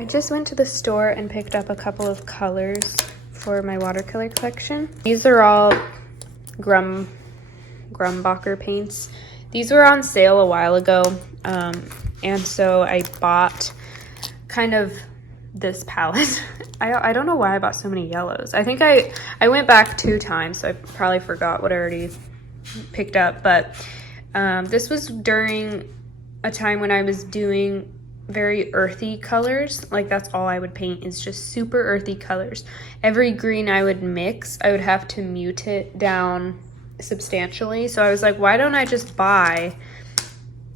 I just went to the store and picked up a couple of colors for my watercolor collection. These are all Grumbacher paints. These were on sale a while ago, and so I bought kind of this palette. I don't know why I bought so many yellows. I think I went back 2 times, so I probably forgot what I already picked up, but this was during a time when I was doing very earthy colors. Like, that's all I would paint, is just super earthy colors. Every green I would mix, I would have to mute it down substantially. So I was like, why don't I just buy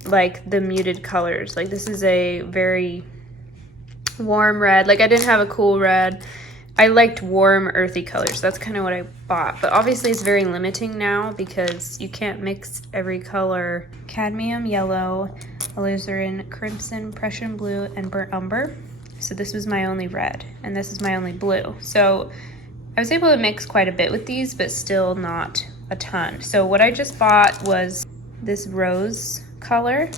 like the muted colors? Like, this is a very warm red. Like, I didn't have a cool red. I liked warm earthy colors. That's kind of what I bought, but obviously it's very limiting now because you can't mix every color. Cadmium yellow, alizarin crimson, Prussian blue, and burnt umber. So this was my only red, and this is my only blue. So I was able to mix quite a bit with these, but still not a ton. So what I just bought was this rose color,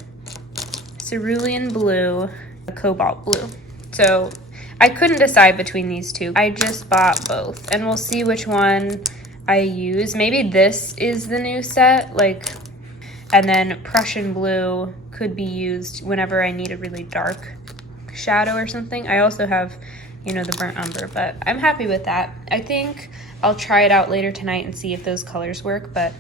cerulean blue, a cobalt blue. So I couldn't decide between these two. I just bought both, and we'll see which one I use. Maybe this is the new set, like, and then Prussian blue could be used whenever I need a really dark shadow or something. I also have, you know, the burnt umber, but I'm happy with that. I think I'll try it out later tonight and see if those colors work, but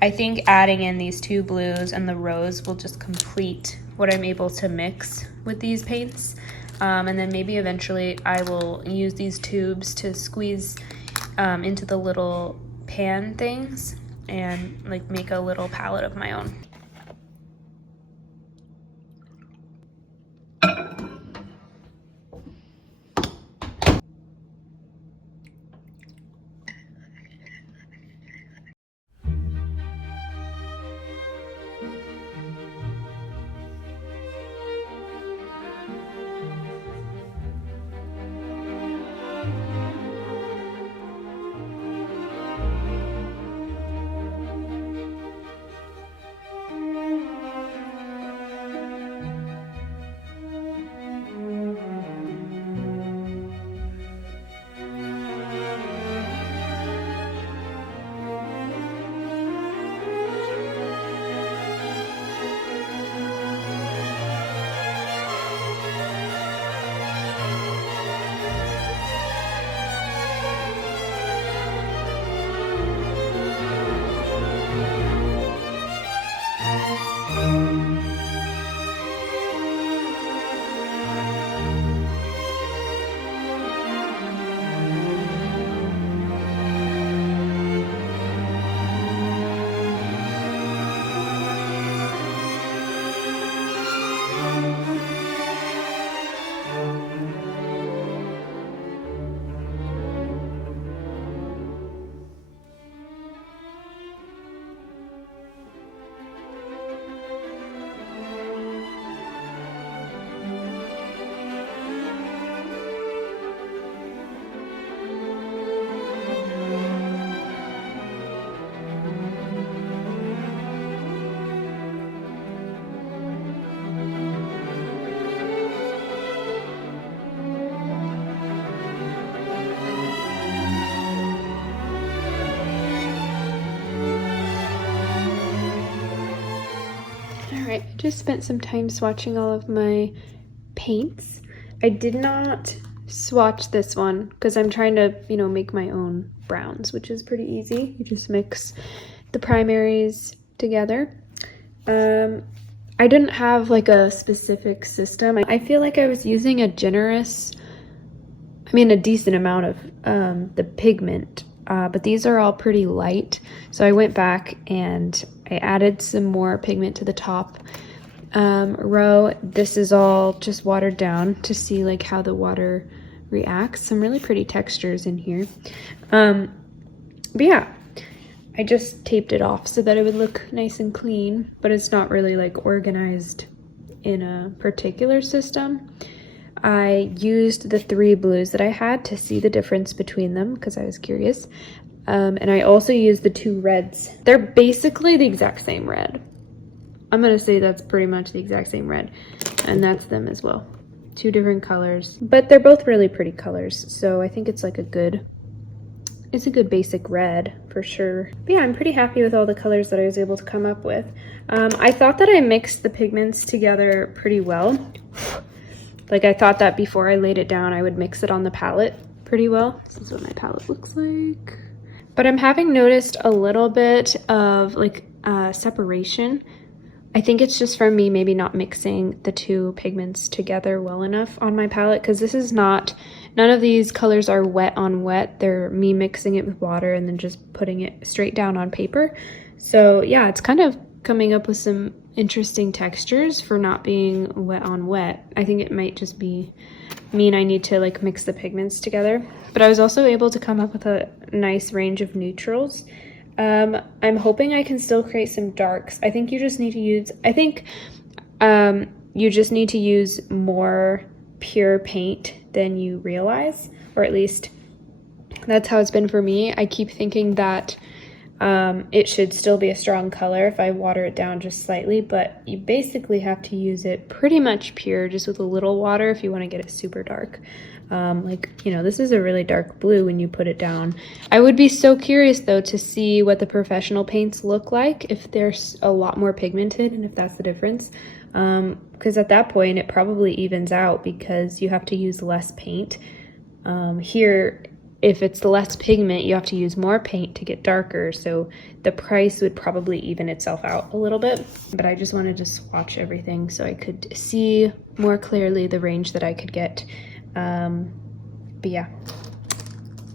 I think adding in these 2 blues and the rose will just complete what I'm able to mix with these paints. And then maybe eventually I will use these tubes to squeeze into the little pan things and like make a little palette of my own. Alright, I just spent some time swatching all of my paints. I did not swatch this one because I'm trying to, you know, make my own browns, which is pretty easy. You just mix the primaries together. I didn't have like a specific system. I feel like I was using a decent amount of the pigment, but these are all pretty light. So I went back and I added some more pigment to the top row. This is all just watered down to see like how the water reacts. Some really pretty textures in here. But yeah, I just taped it off so that it would look nice and clean, but it's not really like organized in a particular system. I used the 3 blues that I had to see the difference between them because I was curious. And I also used the 2 reds. They're basically the exact same red. I'm gonna say that's pretty much the exact same red, and that's them as well. two different colors, but they're both really pretty colors. So I think it's like it's a good basic red for sure. But yeah, I'm pretty happy with all the colors that I was able to come up with. I thought that I mixed the pigments together pretty well. Like I thought that before I laid it down, I would mix it on the palette pretty well. This is what my palette looks like. But I'm having noticed a little bit of like separation. I think it's just from me maybe not mixing the two pigments together well enough on my palette, because this is not, none of these colors are wet on wet. They're me mixing it with water and then just putting it straight down on paper. So yeah, it's kind of coming up with some interesting textures for not being wet on wet. I think it might just mean I need to like mix the pigments together. But I was also able to come up with a nice range of neutrals. I'm hoping I can still create some darks. I think you just need to use, you just need to use more pure paint than you realize, or at least that's how it's been for me. I keep thinking that it should still be a strong color if I water it down just slightly, but you basically have to use it pretty much pure, just with a little water if you want to get it super dark. Like, you know, this is a really dark blue when you put it down. I would be so curious though to see what the professional paints look like, if there's a lot more pigmented and if that's the difference. Because at that point it probably evens out because you have to use less paint. Here, if it's less pigment, you have to use more paint to get darker, so the price would probably even itself out a little bit. But I just wanted to swatch everything so I could see more clearly the range that I could get. But yeah,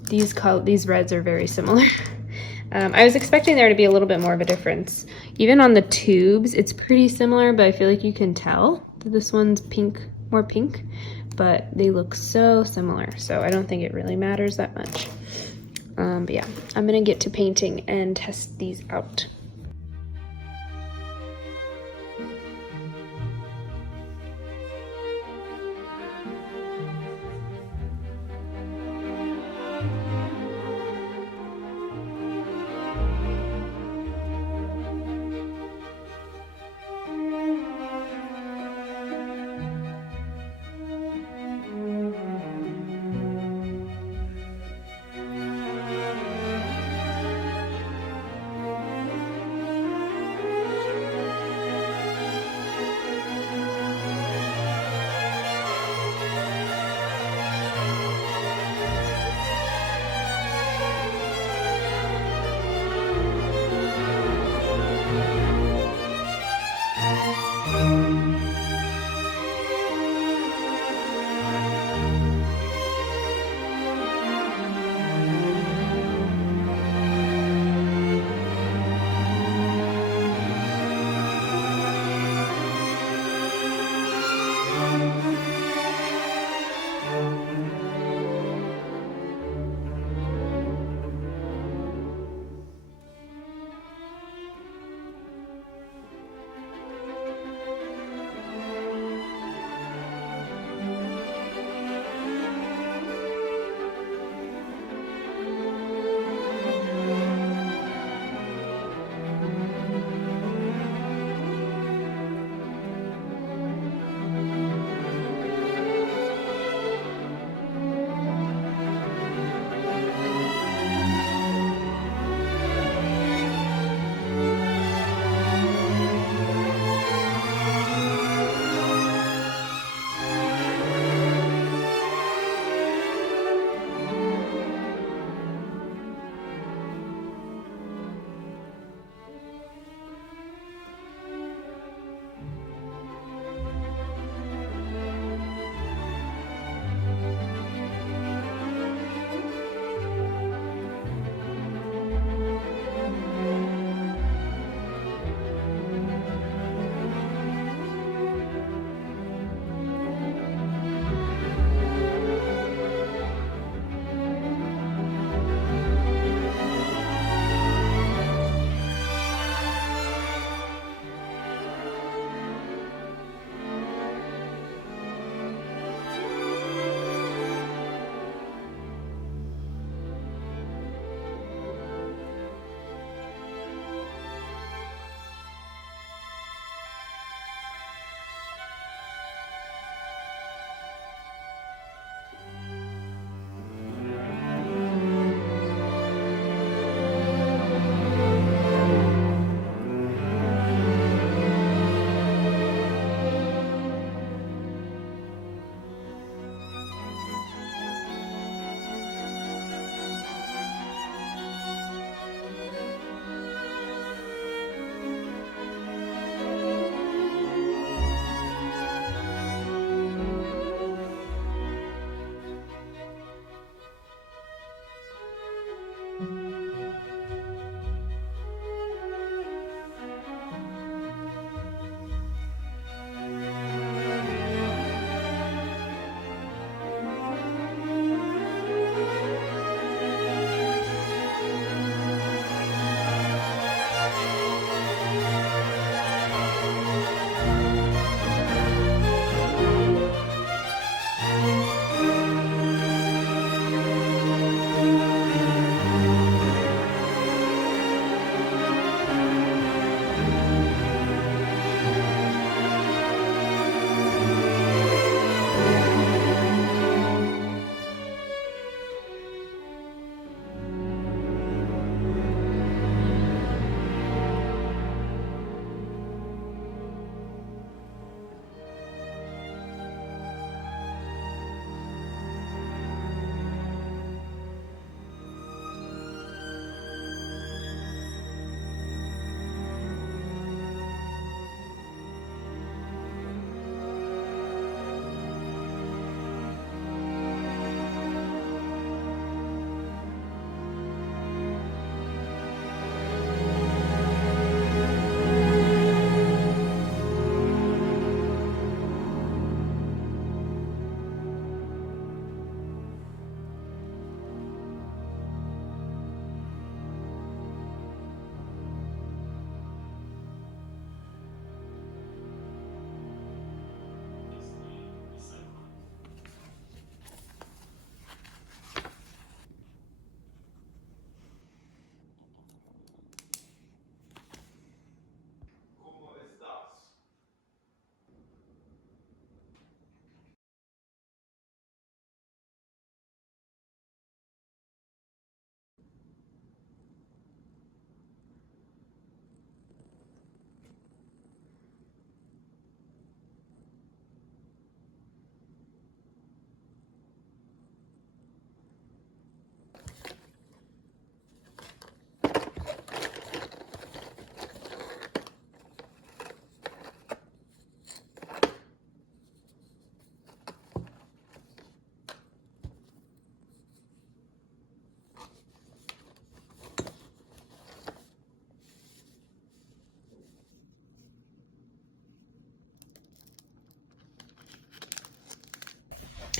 these reds are very similar. I was expecting there to be a little bit more of a difference. Even on the tubes, it's pretty similar, but I feel like you can tell that this one's pink, more pink, but they look so similar. So I don't think it really matters that much. But yeah, I'm gonna get to painting and test these out.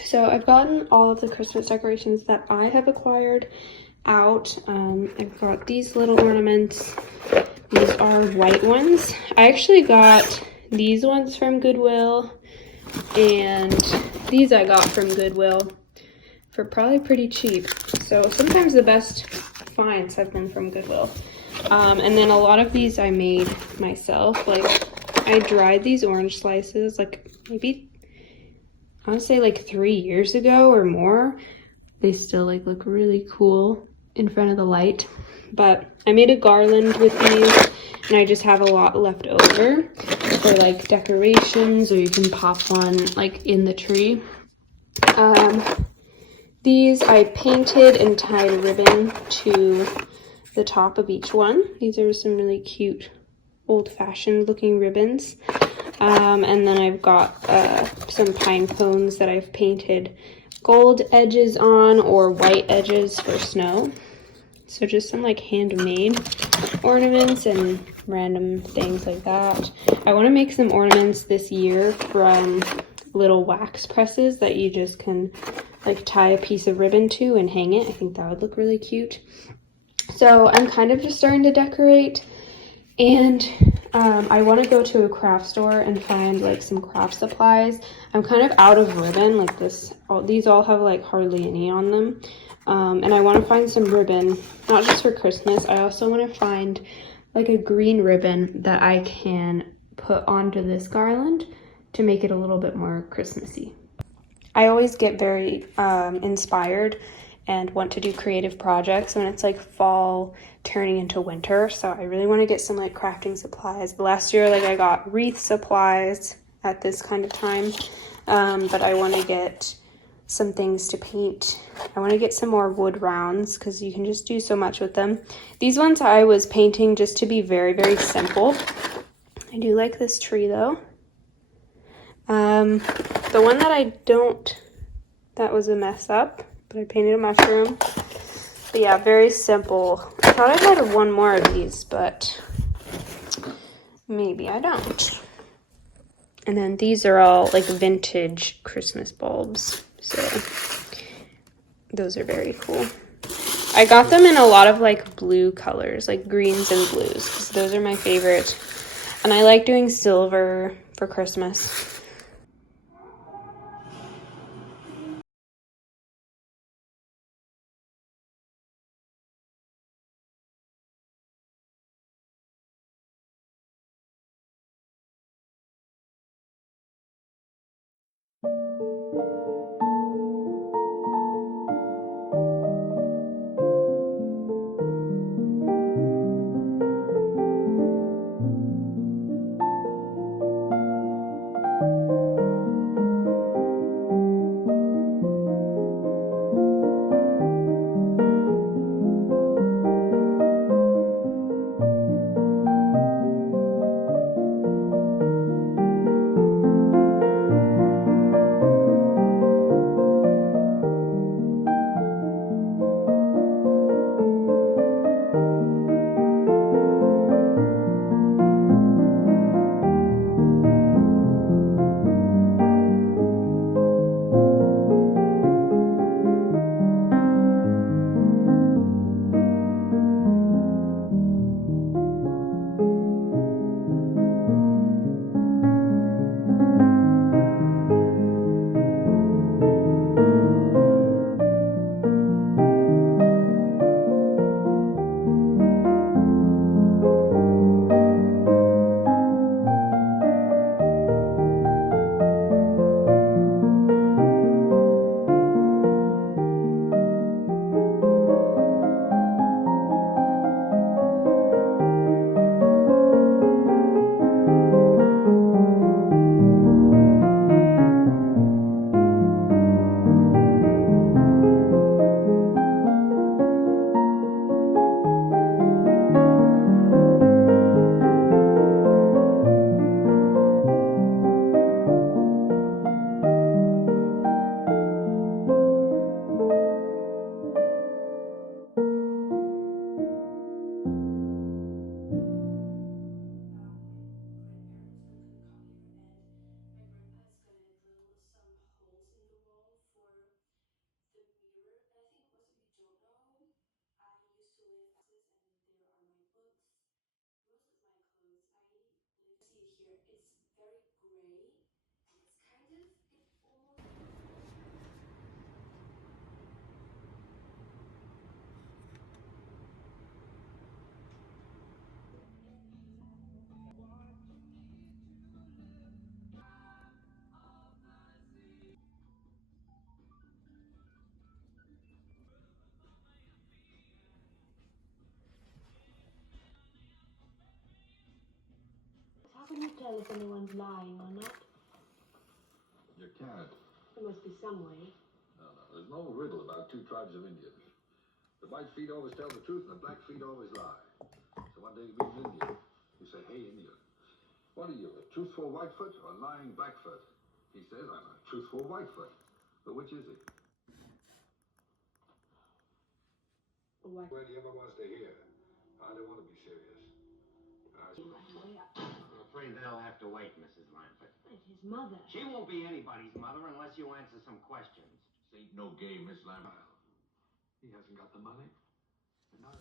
So I've gotten all of the Christmas decorations that I have acquired out. I've got these little ornaments. These are white ones. I actually got these ones from Goodwill, and these I got from Goodwill for probably pretty cheap. So sometimes the best finds have been from Goodwill. And then a lot of these I made myself. Like, I dried these orange slices like maybe, I would say like 3 years ago or more. They still like look really cool in front of the light. But I made a garland with these, and I just have a lot left over for like decorations, or you can pop one like in the tree. These I painted and tied ribbon to the top of each one. These are some really cute old-fashioned looking ribbons. And then I've got some pine cones that I've painted gold edges on, or white edges for snow. So just some like handmade ornaments and random things like that. I want to make some ornaments this year from little wax presses that you just can like tie a piece of ribbon to and hang it. I think that would look really cute. So I'm kind of just starting to decorate, and I want to go to a craft store and find like some craft supplies. I'm kind of out of ribbon, like these all have like hardly any on them. And I want to find some ribbon, not just for Christmas. I also want to find like a green ribbon that I can put onto this garland to make it a little bit more Christmassy. I always get very inspired and want to do creative projects when it's like fall turning into winter. So I really want to get some like crafting supplies. Last year, like I got wreath supplies at this kind of time, but I want to get some things to paint. I want to get some more wood rounds because you can just do so much with them. These ones I was painting just to be very, very simple. I do like this tree though. The one that was a mess up, but I painted a mushroom. But yeah, very simple. I thought I had one more of these, but maybe I don't. And then these are all like vintage Christmas bulbs. So those are very cool. I got them in a lot of like blue colors, like greens and blues, because those are my favorite. And I like doing silver for Christmas. very gray. It's kind of, it almost... How can you tell if anyone's lying or not? You can't. There must be some way. No. There's no riddle about two tribes of Indians. The white feet always tell the truth and the black feet always lie. So one day you meet an Indian. You say, hey, Indian, what are you, a truthful Whitefoot or a lying Blackfoot? He says, I'm a truthful Whitefoot. But which is he? What? When he ever wants to hear. I don't want to be serious. I'm afraid they'll have to wait, Mrs. Lanford. It's his mother. She won't be anybody's mother unless you answer some questions. This ain't no game, Miss Lambert. He hasn't got the money. And I